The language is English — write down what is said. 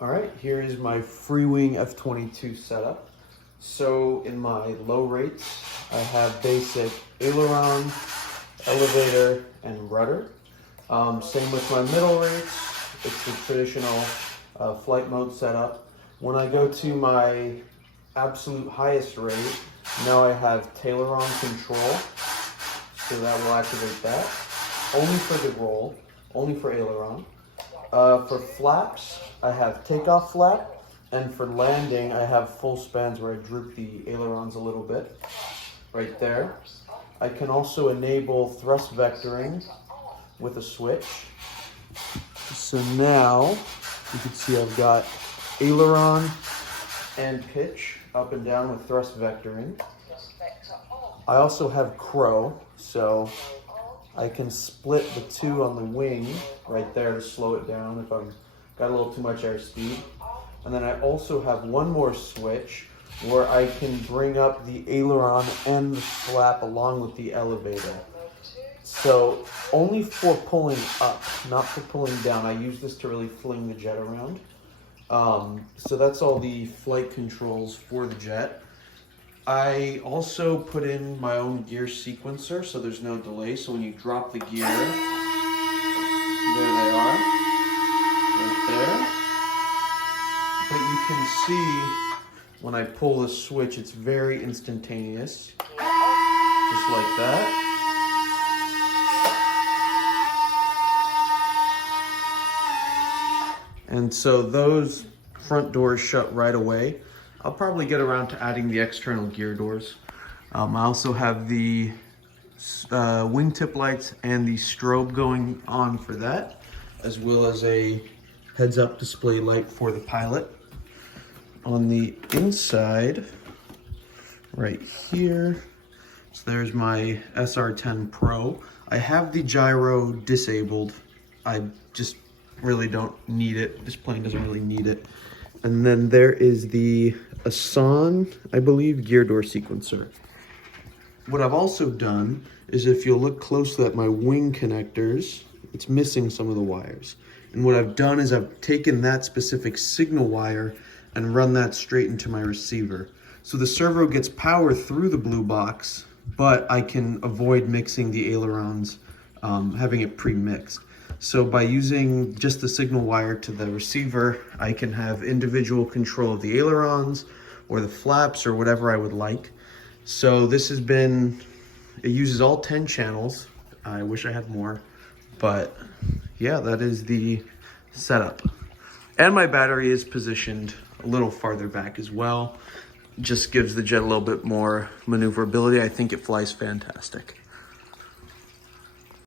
All right, here is my Freewing F22 setup. So in my low rates, I have basic aileron, elevator, and rudder. Same with my middle rates. It's the traditional flight mode setup. When I go to my absolute highest rate, now I have taileron control. So that will activate that. Only for the roll, only for aileron. For flaps, I have takeoff flap, and for landing, I have full spans where I droop the ailerons a little bit, right there. I can also enable thrust vectoring with a switch. So now, you can see I've got aileron and pitch up and down with thrust vectoring. I also have crow, so I can split the two on the wing right there to slow it down if I've got a little too much airspeed. And then I also have one more switch where I can bring up the aileron and the flap along with the elevator. So only for pulling up, not for pulling down. I use this to really fling the jet around. So that's all the flight controls for the jet. I also put in my own gear sequencer, so there's no delay. So when you drop the gear, there they are, right there. But you can see when I pull the switch, it's very instantaneous, just like that. And so those front doors shut right away. I'll probably get around to adding the external gear doors. I also have the wingtip lights and the strobe going on for that, as well as a heads-up display light for the pilot. On the inside, right here, so there's my SR10 Pro. I have the gyro disabled. I just really don't need it. This plane doesn't really need it. And then there is the Asan, I believe, gear door sequencer. What I've also done is, if you'll look closely at my wing connectors, it's missing some of the wires. And what I've done is I've taken that specific signal wire and run that straight into my receiver. So the servo gets power through the blue box, but I can avoid mixing the ailerons, having it pre-mixed. So by using just the signal wire to the receiver, I can have individual control of the ailerons or the flaps or whatever I would like. So this has been, it uses all 10 channels. I wish I had more, but yeah, that is the setup. And my battery is positioned a little farther back as well. Just gives the jet a little bit more maneuverability. I think it flies fantastic.